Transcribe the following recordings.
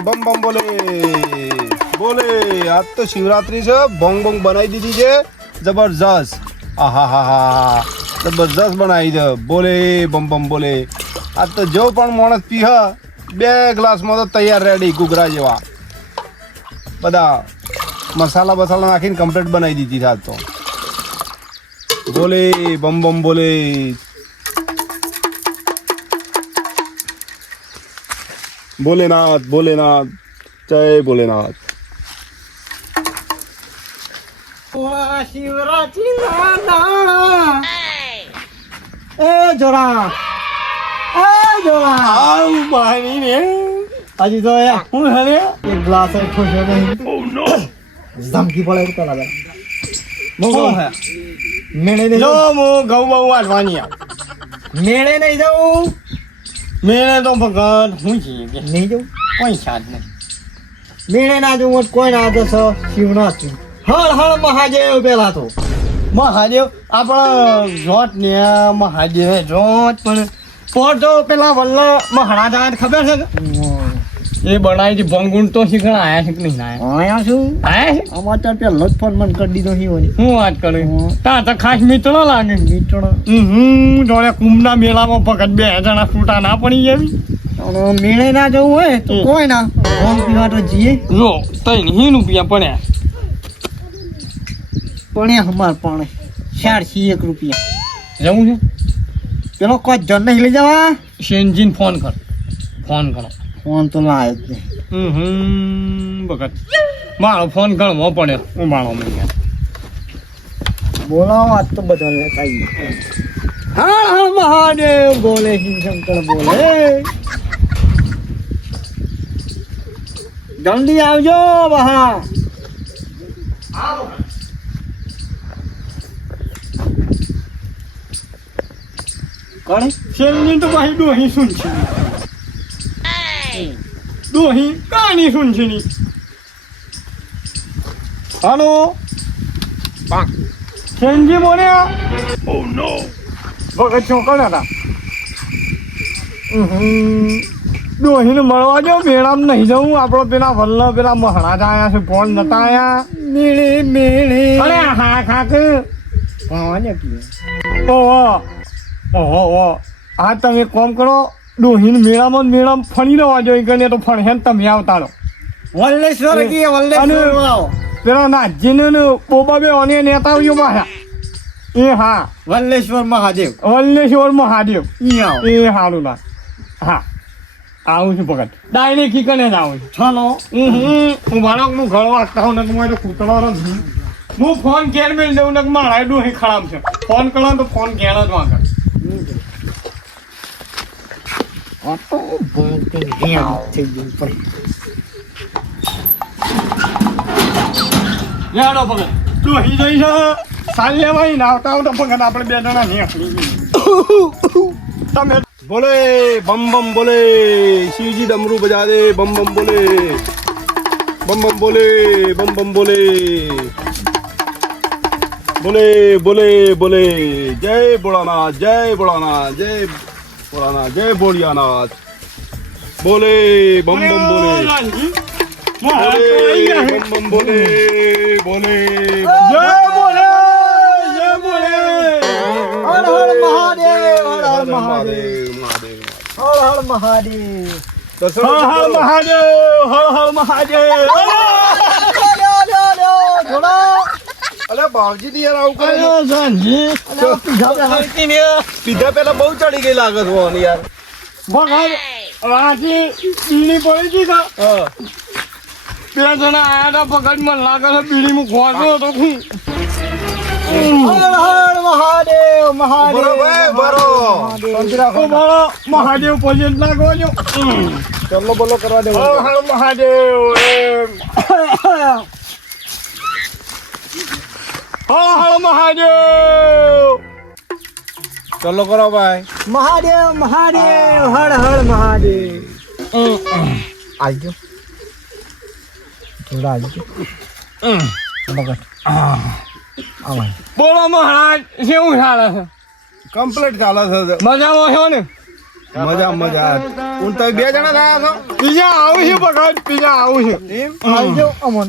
બમ બમ બોલે. બોલે. આજ તો શિવરાત્રી છે. બોંગ બોંગ બનાવી દીધી છે. જબરજસ્ત. આહા હા હા જબરજસ્ત બનાવી છે. બોલે, બમ બમ બોલે. આજ તો જો પણ માણસ પીહ, બે ગ્લાસમાં તો તૈયાર રેડી ઘૂઘરા જેવા. બધા મસાલા બસાલા નાખીને કમ્પ્લીટ બનાવી દીધી આજ તો. બોલે, બમ બમ બોલે. ભોલેનાથ ભોલેનાથ જય ભોલેનાથ. શિવરાત્રી ના એ જોરા. એ જોરા. આવ બહાની ને હજી તો હું હરે એક ગ્લાસ એ ખુશ હો નહીં. ધમકી પડે તો લાગે. શું હે? મેળે જો બહુ આ. નહીં જાઉં મેળે તો ભગત હું છીએ કે નહીં જાઉં કોઈ સાથ નહીં. મેળે ના જવું કોઈ ના જશો શિવરાત્રી હળ હળ મહાદેવ પેલા તો. મહાદેવ આપણા જોત ને મહાદેવ જોત પણ પોતો પેલા વલ્લભ મહારાજા ખબર છે કે? એ બનાવી ભંગુણ તો શીખણ આયા છે કે નહીં આયા? આયા છું આયા અમાર તો પેલો જ ફોન મને કરી દીધો હિવોની હું વાત કરું? તા તો ખાસ મિત્ર લાગે. મિત્ર હમ જોડે કુંભના મેળામાં ભગત બે જણા ફૂટા ના પડી જેવી મેળે ના જવું હોય તો કોઈ ના. ફોન પીવા તો જઈએ જો તઈ હી રૂપિયા પડ્યા. પણ અમાર પણ. ચારસી એક રૂપિયા. જવું છે? પેલો કોઈ જણ નહીં લઈ જવા? શેનજીન ફોન કર. ફોન કરો. ફોન તો ના જ નહીં હમ ભગત મારો ફોન ગણવો પડ્યો. હું મારો મહિના બોલાવો આજ તો બધા લેતા હા હર મહાદેવ બોલે શિવ શંકર બોલે. જલ્દી આવજો બહા કોણ? શેનજીન તો ભાઈ ડોહી છે. ડોહી કાની સુન છે ની હાલો શેનજી બોલ્યા ઓ નો ભગત છોકરા હતા દોહીને મળવા જો મેળામ નહીં જવું. આપણો પેલા વલ્લભ પેલા મહારાજા આયા છે ફોન નતા આયા. મેળે મેળે અરે હા ખાક. કીએ ઓહો. ઓહો ઓહો. આ તમે કોમ કરો. ડોહીને મેળામાં મેળામાં ફણી રહેવા જોઈએ ગણે તો ફણ. હેન તમે આવતા રહો. વલ્લેશ્વર કીએ વલ્લેશ્વર પેલા નાજીને ને બોબા બે અને નેતાઓ માર્યા એ હા. વલ્લેશ્વર મહાદેવ. વલ્લેશ્વર મહાદેવ. ઈ આવો. એ હારું ના હા. આવું છું ભગત. ડાયરેક્ટ કીકને જ આવું ચાલો. હું હું બાળકનું ઘર વાગતા હોઉં ને તો કૂતરો નથી હું ફોન કેર મેળ દઉં ને મારા ડોહી ખરાબ છે. ફોન કરો તો ફોન કેર જ વાગે. તો ભણતી જ્ઞાન થઈ ગયું પણ લેડો ભગત ડોહી જઈ છે સાલ લેવાય ને આવતા આવતા ભગત આપણે બે જણા ગઈ તમે બોલે બમ બમ બોલે શિવજી ડમरू બજા દે બમ બમ બોલે બમ બમ બોલે બમ બમ બોલે બોલે બોલે બોલે જય ભોળાનાથ જય ભોળાનાથ જય ભોળાનાથ જય ભોળિયાનાથ બોલે બમ બમ બોલે બોલે બમ બમ બોલે બોલે જય બોલે જય બોલે હર હર મહાદેવ હર હર મહાદેવ મહાદેવ હર હર મહાદેવ હર હર મહાદેવ હર હર મહાદેવ અલે બાવજી ની યાર આવું કરે પીધા પેલા બહુ ચડી ગઈ લાગે છે યાર. બગર રાજી બીડી પડી હતી કા બે જણા આયા હતા પગડ મને લાગે છે બીડી માં ખોતો હતો હું. મહાદેવ મહાદેવ મહાદેવ. પછી જ નાખો છો ચલો બોલો કરવા દે હર હર મહાદેવ હર મહાદેવ! ચલો કરો ભાઈ. મહાદેવ મહાદેવ હળ હળ મહાદેવ. આવજો થોડા આવી ગયો. આવા બોલો મહારાજ કેવું ચાલે છે? કમ્પ્લીટ ચાલે છે મજામાં છો ને? મજા મજા. હું તમે બે જણા થયા છો? બીજા આવું છું ભગત બીજા આવું છે. એમ? આવજો અમન.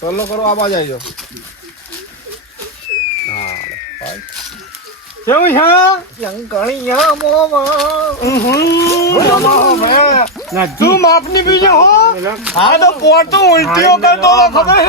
ચલો કરો આવા હા કેવું છે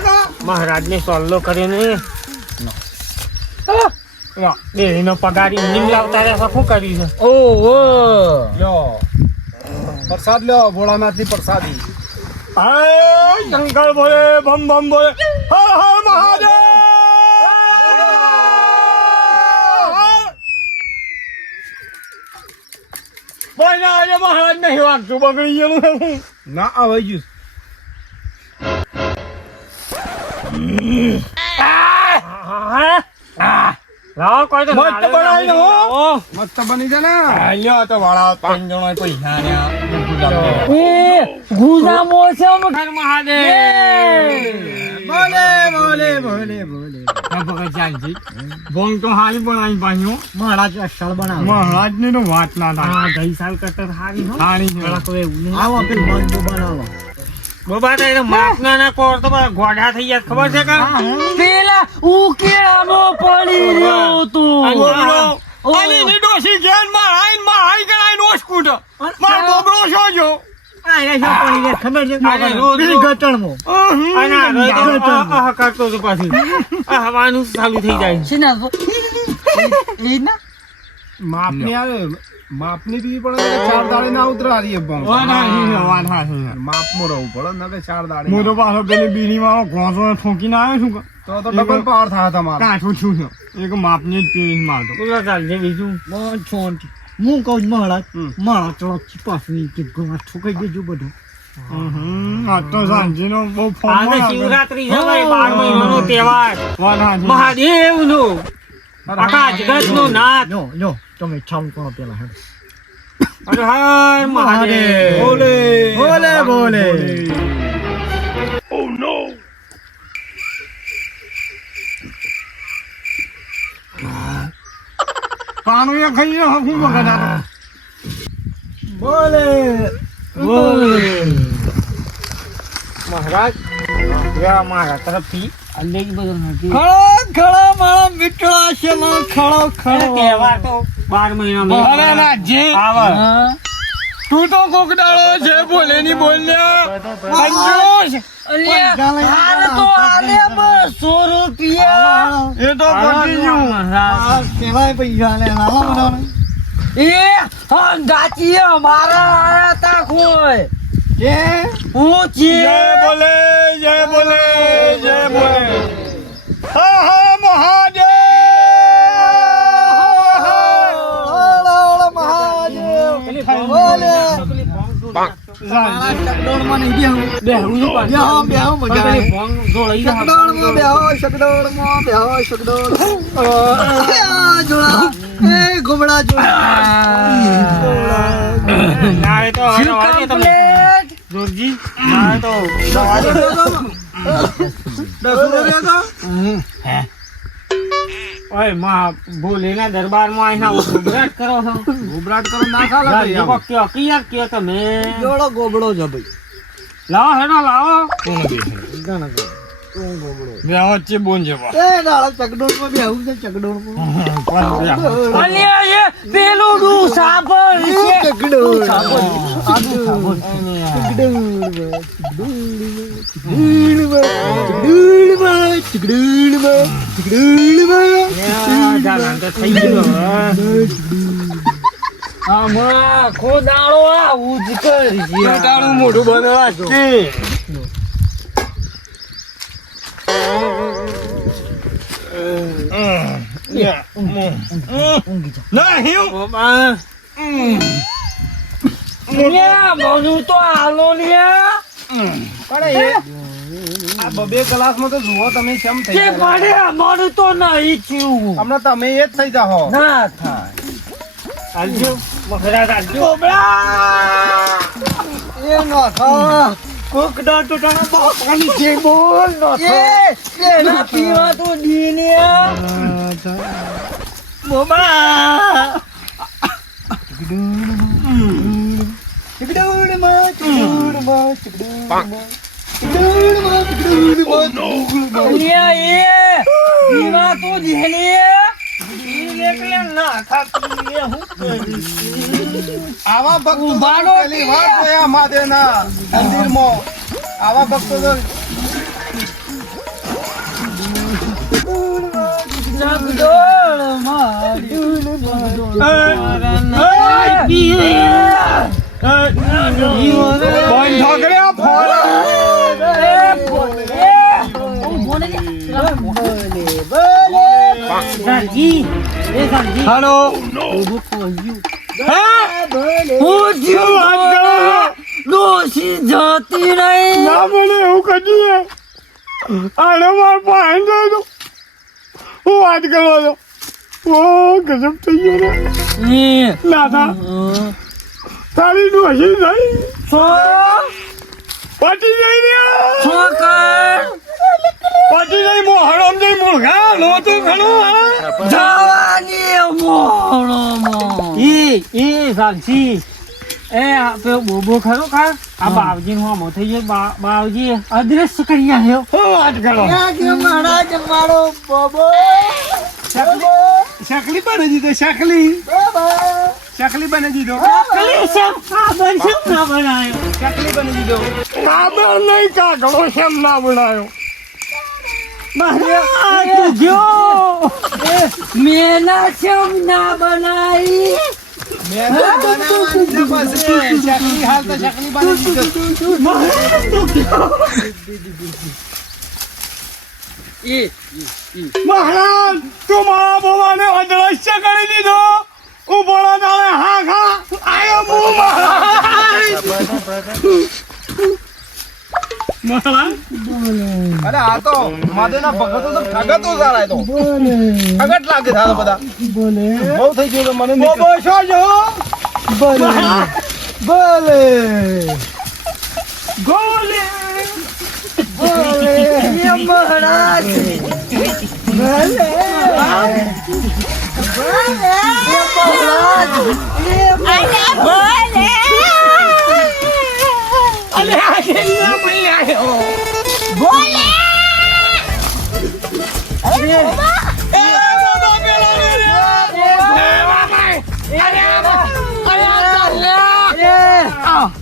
કે મહારાજ ને સોલ્લો કર્યો એનો પગાર ઇન્જિન લાવતા રહ્યા શું કર્યું છે ઓહો લ્યો પ્રસાદ લ્યો ભોળાનાથની પ્રસાદી હાય શંકર બોલે બમ બમ બોલે હર હર મહાદેવ! મહારાજ નહીં વાગતું બગડી ગયેલું ના આવે ગયું. લાવો કોઈ તો મસ્ત બનાવી હો. મસ્ત બની છે ને. આલ્યો તો વાળા ત્રણ જણો પૈસા ને ગુજા મોસમ ઘર મહાદેવ. બોલે બોલે બોલે બોલે ભગત ભોંગ તો હારી બનાવી પાછું મહારાજ અસલ બનાવો. મહારાજની વાત ના થાય. ગઈ સાલ કરતા હારી હારી કોઈ આવો બનાવો. બાબા તો એને માપના ના કોર તો ગોઢા થઈ ગયા ખબર છે કે? પેલા ઉકેળામાં પડી રહ્યો તો. અને ની ડોસી ઘેરમાં આઈનમાં આઈ ગણાઈ નો સ્કૂટ. માર બોબડો છો જો. ખબર છે અને આ રહ્યો તો આ- આ કરતો હતો પાછું. આ હવાનું ચાલુ થઈ જાય. માપની આવે. માપની પીવી પડે ને ચાર દાડે ના ઉતરા રહી માપમાં રહેવું પડે ને કે ચાર દાડે હું તો પાછો પેલી બીડીમાં ઘોસો ઠોકીને આવ્યો છું તો તો ડબલ પાવર થાય તમારે. કાઠું છું છું. એક માપની જ પીણી મારતો. બોલો ચાલજે બીજું. હું કહું છું મહારાજ. મારા ચડક પાછું કે ગોવા ઠોકાઈ દેજો બધું. આ તો સાંજેનો બહુ ફોન શિવરાત્રી છે ભાઈ બાર મહિનાનો તહેવાર. મહાદેવ નો આખા જગત નો નાથ. નો નો તમે ચાલુ કરો પેલા હેડ. અરે હાય મહાદેવ. બોલે. બોલે, બોલે. પાનું એ ખાઈ હકું બગડા બોલે. બોલે. મહારાજ. યા મારા તરફથી અલ્લેજ બધો નથી. ખળો ખળો મારા મિત્રા છે મારો ખળો અરે તહેવાર તો બાર મહિનામાં અરે ના જે. આવે તું તો કોકડાળો છે બોલે ની બોલ્યા. કંજૂસ હાલ તો આલે બસો રૂપિયા. એ તો કેવાય પૈસા લે નાલા એ અંદાચી અમારા આયા તા કોઈ કે? હું છીએ બોલે. જય બોલે જય બોલે. હર હર મહાદેવ. આ જોડા. જોરજી, ના, તો ઓય, માં ભોલેના દરબારમાં આવું ઉભરાટ કરો છો. ઉભરાટ કરો ના ખાલા ભાઈ રાત કયો, કયો, કયો તમે. જોડો ગોબડો જ ભાઈ. લાવો હેડો લાવો. બોન છે એ દાડા ચકડોળમાં બેહું છે ચકડોળમાં. અલ્યા, એ પેલું ડૂ છે. ચકડોળ. આમાં ખોદાળો આવું મોઢું બનાવા છો. નહીં બાબા, મને તો જુઓ તમે કેમ થઈ પડે અમારું તો નહીં થયું. હમણાં તમે એ જ થઈ જાઓ ના થાય. હાલજો મખરા હાલજો એ નો થા કોક ડા તો તારા બાપાની છે બોલ નો એ એ ના પીવા તો દીને. બોબા ચકડોળમાં ચકડોળમાં ચકડોળમાં ચકડોળમાં ચકડોળમાં અલ્યા એ પીવા તો દીને એટલે ના ખાતું એ હું કરીશ આવા ભક્તો વાર જોયા મંદિરમાં. આવા ભક્તો તો ઠોકરે આ ફોન. હાલો. હું? થયું કરો ડોસી જતી નહીં. ના મને એવું કદી આને માર પાણી દો હું વાત કરો છો ઓ ગજબ થઈ ગયો રે. ના થા. તારી ડોસી થઈ છો? પટી જઈ રહ્યા. છો કર. પટી જઈ મો હરામ જઈ મુર્ગા લો તો ઘણું હા. જવાની મોણો મો ઈ ઈ સાક્ષી. એ આપે બોબો ખરો કા? આ બાવજી નું આમ થઈ ગયો બા- બાવજી. અદ્રશ્ય કરી આવ્યો હું વાત કરો? કે મહારાજ મારો બોબો. શકલી બને દીધો શકલી. શકલી બને દીધો. શેમ શકલી બને દીધો. કાબર નહીં કાકડો કેમ ના બનાયો? આ તું જો મેના શેમ ના બનાઈ? મહેનત બનાવવાની છે બસ એ. શકલી હાલ તો શકલી બની મહારાજ તું મારા બોમાને અદ્રશ્ય કરી દીધો. ઉભોળો હા ખા મહારાજ અરે આ તો મહાદેવના ભગતો તો ઠગતો સારા તો. ઠગત લાગે સારા બધા. બહુ થઈ ગયું મને બોબો છો જો. ભલે ભલે ગોલે. એ મહારાજ. ભલે અલે આ કેરીના પઈ આયો એ બાબા પેલા ને રે એ બાબા અરે આ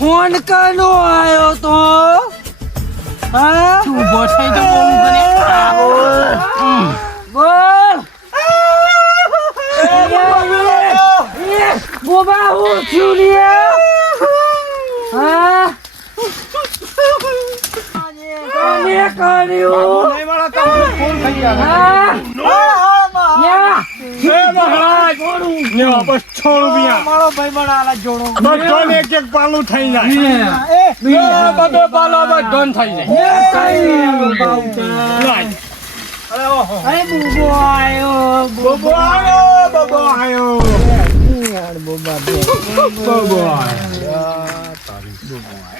ફોન કનો આવ્યો તો? હા? ઊભો થઈ તો ફોન કરે બોલ. બોબા હું છું હા કોને કર્યું નહીં મળે તો ફોન થઈ ગયા યા એ મહારાજ ને વાપસ છ રૂપિયા મારો ભાઈ મને આલા જોડો બધાને એક એક પાલું થઈ જાય એ બધાને થઈ જાય લાય. અરે બુબો આયો બોબો આયો બોબો આયો બોબો આયો એ, બેહી જાઓ.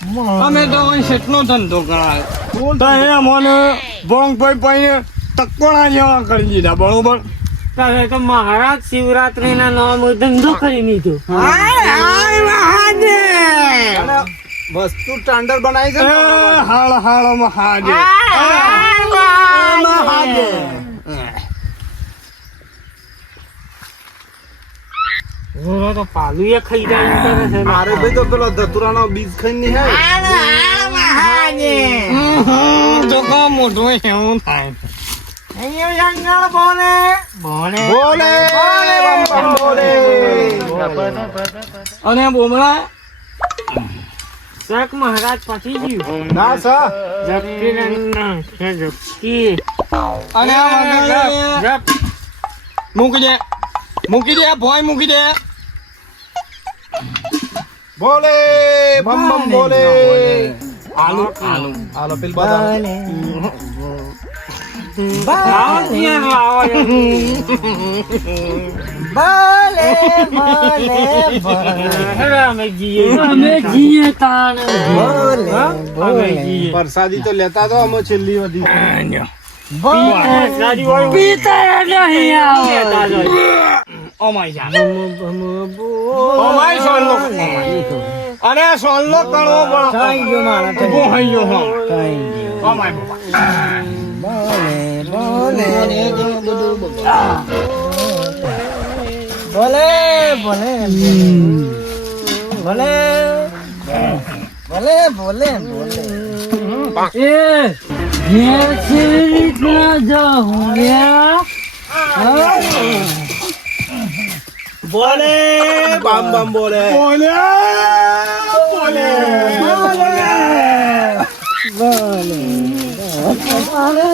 અમે તો શેઠનો ધંધો કરાયો. તો એ મને ભોંગ ભાઈ ભાઈને તકોણા જેવા કરી દીધા બરોબર? તારે તો મહારાજ શિવરાત્રી ના નામ ધંધો કરી લીધો. વસ્તુ સ્ટાન્ડર્ડ બનાવી છે હાળ હાળ મહાદેવ! મહાદેવ! ઘોડો તો પાલું એ ખાઈ જાય એમ કરે છે. અરે ભાઈ તો પેલો ધતુરાનો બીજ ખાઈને હે તો કો મોટું એવું થાય. બોલે. બોલે. બમ બમ બોલે. અને બોમડા શક મહારાજ પછી ગયું. ના સા. જપકી ને જપકી અને મૂકી દે. મૂકી દે ભોય મૂકી દે. બોલે બમ બમ બોલે આલુ આલુ હાલો પેલ અમે જઈએ. પ્રસાદી તો લેતા તો અમે છેલ્લી વાળું. પીતા નહીં ઓ માય સોલ્લો અને સોલ્લો કણવો પણ થઈ ગયો મારા થઈ થઈ ગયો હો. થઈ ગયો ઓ બોલે બોલે બોલે ભલે ભલે ભલે એ ઘેર કેવી રીતના જાઉં ગયા બોલે બમ બમ બોલે. બોલે બોલે બોલે. બોલે બોલે.